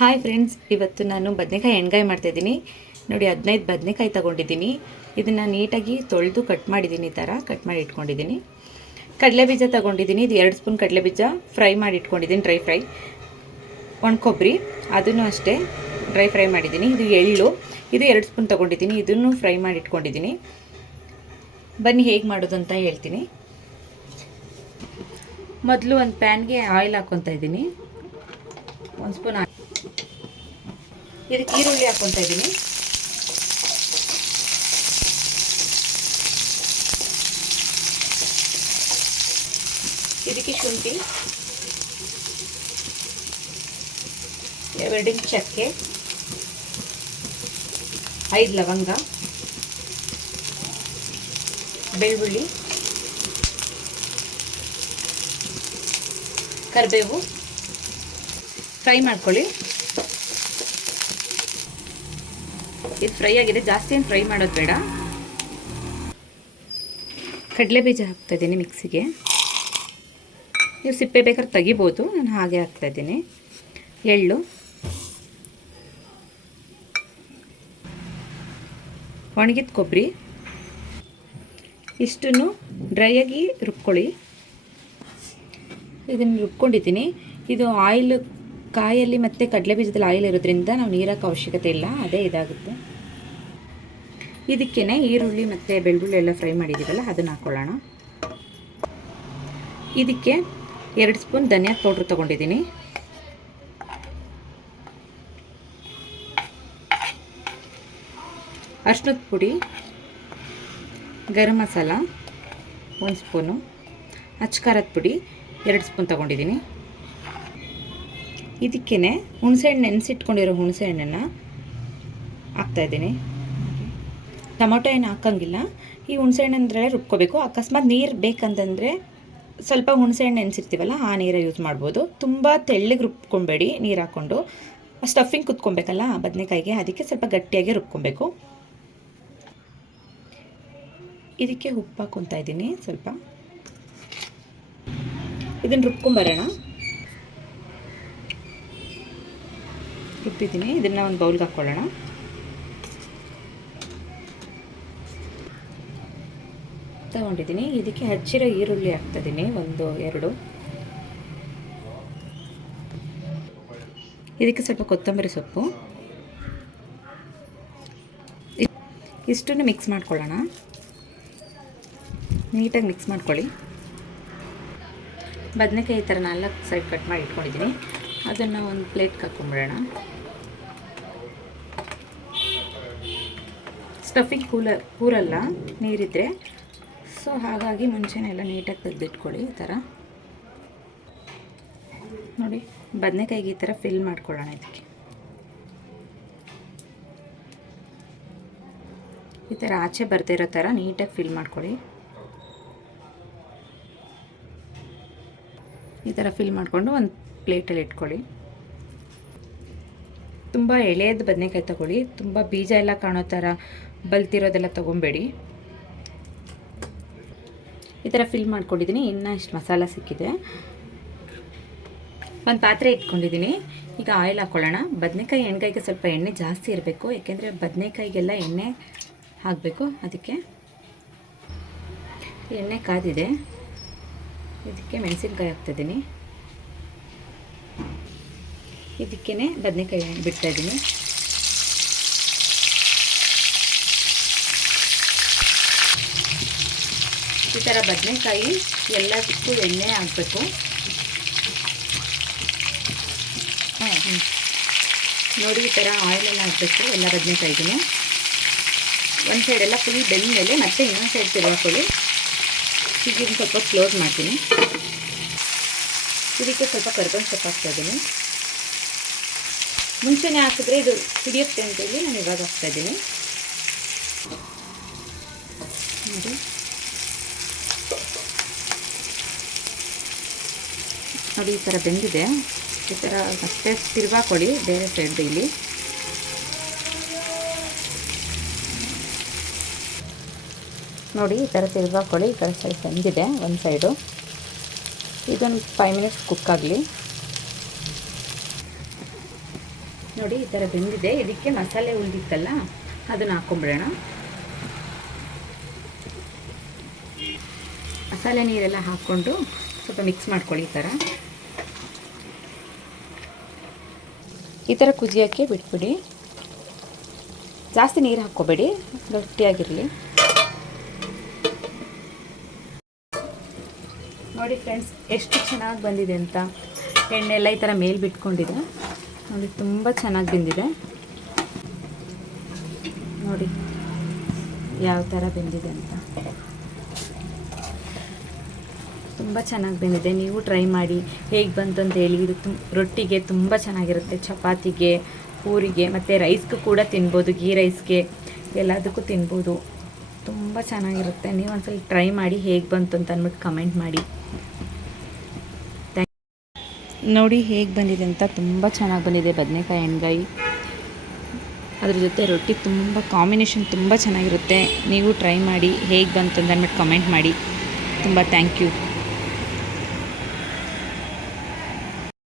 Hi friends ಇವತ್ತು ನಾನು ಬದನೆಕಾಯಿ ಎಣ್ಗಾಯಿ ಮಾಡ್ತಾಯಿದ್ದೀನಿ ನೋಡಿ, ಹದಿನೈದು ಬದನೆಕಾಯಿ ತಗೊಂಡಿದ್ದೀನಿ. ಇದನ್ನು ನೀಟಾಗಿ ತೊಳೆದು ಕಟ್ ಮಾಡಿದ್ದೀನಿ ಈ ಥರ ಕಟ್ ಮಾಡಿ ಇಟ್ಕೊಂಡಿದ್ದೀನಿ. ಕಡಲೆ ಬೀಜ ತೊಗೊಂಡಿದ್ದೀನಿ. ಇದು ಎರಡು ಸ್ಪೂನ್ ಕಡಲೆ ಬೀಜ ಫ್ರೈ ಮಾಡಿ ಇಟ್ಕೊಂಡಿದ್ದೀನಿ ಡ್ರೈ ಫ್ರೈ ಒಣ ಕೊಬ್ಬರಿ. ಅದನ್ನು ಅಷ್ಟೇ ಡ್ರೈ ಫ್ರೈ ಮಾಡಿದ್ದೀನಿ. ಇದು ಎಳ್ಳು. ಇದು ಎರಡು ಸ್ಪೂನ್ ತೊಗೊಂಡಿದ್ದೀನಿ. ಇದನ್ನು ಫ್ರೈ ಮಾಡಿ ಇಟ್ಕೊಂಡಿದ್ದೀನಿ. ಬನ್ನಿ, ಹೇಗೆ ಮಾಡೋದು ಅಂತ ಹೇಳ್ತೀನಿ. ಮೊದಲು ಒಂದು ಪ್ಯಾನ್ಗೆ ಆಯಿಲ್ ಹಾಕ್ಕೊತಾ ಇದ್ದೀನಿ. ಒಂದು ಸ್ಪೂನ್ ಇದಕ್ಕೆ ಈರುಳ್ಳಿ ಹಾಕ್ಕೊತಾ ಇದ್ದೀನಿ. ಇದಕ್ಕೆ ಶುಂಠಿ ಎರಡಿಂಗ್ ಚಕ್ಕೆ ಐದು ಲವಂಗ ಬೆಳ್ಳುಳ್ಳಿ ಕರಿಬೇವು. ಫ್ರೈ ಮಾಡ್ಕೊಳ್ಳಿ. ಇದು ಫ್ರೈ ಆಗಿದೆ. ಜಾಸ್ತಿ ಏನು ಫ್ರೈ ಮಾಡೋದು ಬೇಡ. ಕಡಲೆ ಬೀಜ ಹಾಕ್ತಾ ಇದ್ದೀನಿ ಮಿಕ್ಸಿಗೆ. ನೀವು ಸಿಪ್ಪೆ ಬೇಕಾದ್ರೆ ತೆಗಿಬೋದು. ನಾನು ಹಾಗೆ ಹಾಕ್ತಾ ಇದ್ದೀನಿ. ಎಳ್ಳು. ಒಣಗಿದ ಕೊಬ್ಬರಿ. ಇಷ್ಟನ್ನು ಡ್ರೈಯಾಗಿ ರುಬ್ಕೊಳ್ಳಿ. ಇದನ್ನು ರುಬ್ಕೊಂಡಿದ್ದೀನಿ. ಇದು ಆಯಿಲ್ ಕಾಯಲ್ಲಿ ಮತ್ತು ಕಡಲೆ ಬೀಜದಲ್ಲಿ ಆಯಿಲ್ ಇರೋದ್ರಿಂದ ನಾವು ನೀರಕ್ಕೆ ಅವಶ್ಯಕತೆ ಇಲ್ಲ, ಅದೇ ಇದಾಗುತ್ತೆ. ಇದಕ್ಕೇ ಈರುಳ್ಳಿ ಮತ್ತು ಬೆಳ್ಳುಳ್ಳಿ ಎಲ್ಲ ಫ್ರೈ ಮಾಡಿದ್ದೀವಲ್ಲ ಅದನ್ನು ಹಾಕ್ಕೊಳ್ಳೋಣ ಇದಕ್ಕೆ ಎರಡು ಸ್ಪೂನ್ ಧನಿಯಾ ಪೌಡ್ರ್ ತೊಗೊಂಡಿದ್ದೀನಿ. ಅರ್ಶಿನದ ಪುಡಿ, ಗರಂ ಮಸಾಲ, ಒಂದು ಸ್ಪೂನು, ಅಚ್ಕಾರದ ಪುಡಿ, ಎರಡು ಸ್ಪೂನ್ ತೊಗೊಂಡಿದ್ದೀನಿ. ಇದಕ್ಕೇ ಹುಣಸೆಹಣ್ಣು ನೆನೆಸಿಟ್ಕೊಂಡಿರೋ ಹುಣಸೆಹಣ್ಣನ್ನು ಹಾಕ್ತಾಯಿದ್ದೀನಿ ಟೊಮೊಟೊ ಏನು ಹಾಕಂಗಿಲ್ಲ. ಈ ಹುಣಸೆಹಣ್ಣು ಅಂದರೆ ರುಬ್ಕೋಬೇಕು. ಅಕಸ್ಮಾತ್ ನೀರು ಬೇಕಂತಂದರೆ ಸ್ವಲ್ಪ ಹುಣಸೆಹಣ್ಣು ನೆನೆಸಿರ್ತೀವಲ್ಲ, ಆ ನೀರ ಯೂಸ್ ಮಾಡ್ಬೋದು. ತುಂಬ ತೆಳ್ಳಗೆ ರುಬ್ಕೊಬೇಡಿ ನೀರು ಹಾಕ್ಕೊಂಡು ಸ್ಟಫಿಂಗ್ ಕುತ್ಕೊಬೇಕಲ್ಲ ಬದನೆಕಾಯಿಗೆ, ಅದಕ್ಕೆ ಸ್ವಲ್ಪ ಗಟ್ಟಿಯಾಗಿ ರುಬ್ಕೊಬೇಕು. ಇದಕ್ಕೆ ಉಪ್ಪು ಹಾಕ್ಕೊತಾ ಇದ್ದೀನಿ ಸ್ವಲ್ಪ. ಇದನ್ನು ರುಬ್ಕೊಂಬರೋಣ. ರುಬ್ಬಿದ್ದೀನಿ ಇದನ್ನು ಒಂದು ಬೌಲ್ಗೆ ಹಾಕ್ಕೊಳ್ಳೋಣ ತಗೊಂಡಿದ್ದೀನಿ. ಇದಕ್ಕೆ ಹಚ್ಚಿರೋ ಈರುಳ್ಳಿ ಹಾಕ್ತಿದ್ದೀನಿ. ಒಂದು, ಎರಡು. ಇದಕ್ಕೆ ಸ್ವಲ್ಪ ಕೊತ್ತಂಬರಿ ಸೊಪ್ಪು. ಇಷ್ಟನ್ನು ಮಿಕ್ಸ್ ಮಾಡ್ಕೊಳ್ಳೋಣ. ನೀಟಾಗಿ ಮಿಕ್ಸ್ ಮಾಡ್ಕೊಳ್ಳಿ. ಬದನೆಕಾಯಿ ಈ ಥರ ನಾಲ್ಕು ಸೈಡ್ ಕಟ್ ಮಾಡಿ ಇಟ್ಕೊಂಡಿದ್ದೀನಿ. ಅದನ್ನು ಒಂದು ಪ್ಲೇಟ್ಗೆ ಹಾಕ್ಕೊಂಬಿಡೋಣ ಸ್ಟಫಿಂಗ್ ಕೂಲ, ಕೂರಲ್ಲ ನೀರಿದ್ದರೆ ಸೊ ಹಾಗಾಗಿ ಮುಂಚೆನೇ ಎಲ್ಲ ನೀಟಾಗಿ ತೆಗೆದಿಟ್ಕೊಳ್ಳಿ ಈ ಥರ. ನೋಡಿ, ಬದನೆಕಾಯಿಗೆ ಈ ಥರ ಫಿಲ್ ಮಾಡ್ಕೊಳ್ಳೋಣ ಇದಕ್ಕೆ. ಈ ಥರ ಆಚೆ ಬರ್ತಿರೋ ಥರ ನೀಟಾಗಿ ಫಿಲ್ ಮಾಡ್ಕೊಳ್ಳಿ. ಈ ಥರ ಫಿಲ್ ಮಾಡಿಕೊಂಡು ಒಂದು ಪ್ಲೇಟಲ್ಲಿ ಇಟ್ಕೊಳ್ಳಿ. ತುಂಬ ಎಳೆಯದು ಬದನೆಕಾಯಿ ತಗೊಳ್ಳಿ. ತುಂಬ ಬೀಜ ಎಲ್ಲ ಕಾಣೋ ಥರ ಬಲ್ತಿರೋದೆಲ್ಲ ತೊಗೊಬೇಡಿ. ಈ ಥರ ಫಿಲ್ ಮಾಡ್ಕೊಂಡಿದ್ದೀನಿ. ಇನ್ನೂ ಇಷ್ಟು ಮಸಾಲ ಸಿಕ್ಕಿದೆ. ಒಂದು ಪಾತ್ರೆ ಇಟ್ಕೊಂಡಿದ್ದೀನಿ. ಈಗ ಆಯಿಲ್ ಹಾಕ್ಕೊಳ್ಳೋಣ ಬದನೆಕಾಯಿ ಎಣ್ಗಾಯಿಗೆ ಸ್ವಲ್ಪ ಎಣ್ಣೆ ಜಾಸ್ತಿ ಇರಬೇಕು. ಯಾಕೆಂದರೆ ಬದನೆಕಾಯಿಗೆಲ್ಲ ಎಣ್ಣೆ ಹಾಕಬೇಕು. ಅದಕ್ಕೆ ಎಣ್ಣೆ ಕಾದಿದೆ. ಇದಕ್ಕೆ ಮೆಣಸಿನ್ಕಾಯಿ ಹಾಕ್ತಿದ್ದೀನಿ ಇದಕ್ಕೇ ಬದನೆಕಾಯಿ ಬಿಡ್ತಾಯಿದ್ದೀನಿ ಈ ಥರ ಬದನೆಕಾಯಿ ಎಲ್ಲದಕ್ಕೂ ಎಣ್ಣೆ ಹಾಕಬೇಕು. ನೋಡಿ ಈ ಥರ ಆಯಿಲೆಲ್ಲ ಹಾಕಬೇಕು ಎಲ್ಲ ಬದನೆಕಾಯಿಗೂ ಒಂದು ಸೈಡೆಲ್ಲ ಫುಲ್ ಬೆಂದ ಮೇಲೆ ಮತ್ತೆ ಇನ್ನೊಂದು ಸೈಡ್ ತಿರುಗಾಕೊಳ್ಳಿ ಹೀಗಿನ ಸ್ವಲ್ಪ ಕ್ಲೋಸ್ ಮಾಡ್ತೀನಿ. ಇದಕ್ಕೆ ಸ್ವಲ್ಪ ಕರ್ಬನ್ ಸೊಪ್ಪು ಹಾಕ್ತಾಯಿದ್ದೀನಿ ಮುಂಚೆನೇ ಹಾಕಿದ್ರೆ ಇದು ಹಿಡಿಯುತ್ತೆ ಅಂತೇಳಿ ನಾನು ಇವಾಗ ಹಾಕ್ತಾಯಿದ್ದೀನಿ ನೋಡಿ. ನೋಡಿ, ಈ ಥರ ಬೆಂದಿದೆ. ಈ ಥರ ಮತ್ತೆ ತಿರುಗಾಕೊಳ್ಳಿ ಬೇರೆ ಸೈಡ್ ಇಲ್ಲಿ. ನೋಡಿ, ಈ ಥರ ತಿರುಗಾಕೊಳ್ಳಿ ಈ ಥರ ಸೈಡ್ ಬೆಂದಿದೆ, ಒಂದು ಸೈಡು ಇದೊಂದು ಫೈವ್ ಮಿನಿಟ್ಸ್ ಕುಕ್ ಆಗಲಿ. ನೋಡಿ, ಈ ಥರ ಬೆಂದಿದೆ. ಇದಕ್ಕೆ ಮಸಾಲೆ ಉಳಿದಿತ್ತಲ್ಲ ಅದನ್ನು ಹಾಕ್ಕೊಂಬಿಡೋಣ ಮಸಾಲೆ ನೀರೆಲ್ಲ ಹಾಕ್ಕೊಂಡು ಸ್ವಲ್ಪ ಮಿಕ್ಸ್ ಮಾಡ್ಕೊಳ್ಳಿ ಈ ಥರ. ಈ ಥರ ಕುದಿಯೋಕ್ಕೆ ಬಿಟ್ಬಿಡಿ. ಜಾಸ್ತಿ ನೀರು ಹಾಕ್ಕೋಬೇಡಿ, ಗಟ್ಟಿಯಾಗಿರಲಿ. ನೋಡಿ ಫ್ರೆಂಡ್ಸ್, ಎಷ್ಟು ಚೆನ್ನಾಗಿ ಬಂದಿದೆ ಅಂತ. ಎಣ್ಣೆಲ್ಲ ಈ ಥರ ಮೇಲೆ ಬಿಟ್ಕೊಂಡಿದೆ. ನೋಡಿ, ತುಂಬ ಚೆನ್ನಾಗಿ ಬೆಂದಿದೆ. ನೋಡಿ, ಯಾವ ಥರ ಬೆಂದಿದೆ ಅಂತ. ತುಂಬ ಚೆನ್ನಾಗಿ ಬಂದಿದೆ. ನೀವು ಟ್ರೈ ಮಾಡಿ, ಹೇಗೆ ಬಂತು ಅಂತ ಹೇಳಿ. ಇದು ತುಂ, ರೊಟ್ಟಿಗೆ ತುಂಬ ಚೆನ್ನಾಗಿರುತ್ತೆ. ಚಪಾತಿಗೆ, ಪೂರಿಗೆ, ಮತ್ತು ರೈಸ್ಗೂ ಕೂಡ ತಿನ್ಬೋದು. ಗೀ ರೈಸ್ಗೆ ಎಲ್ಲದಕ್ಕೂ ತಿನ್ಬೋದು. ತುಂಬ ಚೆನ್ನಾಗಿರುತ್ತೆ. ನೀವು ಒಂದ್ಸಲ ಟ್ರೈ ಮಾಡಿ, ಹೇಗೆ ಬಂತು ಅಂತ ಅಂದ್ಬಿಟ್ಟು ಕಮೆಂಟ್ ಮಾಡಿ. ನೋಡಿ ಹೇಗೆ ಬಂದಿದೆ ಅಂತ ತುಂಬ ಚೆನ್ನಾಗಿ ಬಂದಿದೆ ಬದನೆಕಾಯಿ ಎಣ್ಗಾಯಿ ಅದ್ರ ಜೊತೆ ರೊಟ್ಟಿ ತುಂಬ ಕಾಂಬಿನೇಷನ್ ತುಂಬ ಚೆನ್ನಾಗಿರುತ್ತೆ. ನೀವು ಟ್ರೈ ಮಾಡಿ ಹೇಗೆ ಬಂತು ಅಂತ ಅಂದ್ಬಿಟ್ಟು ಕಮೆಂಟ್ ಮಾಡಿ. ತುಂಬ ಥ್ಯಾಂಕ್ ಯು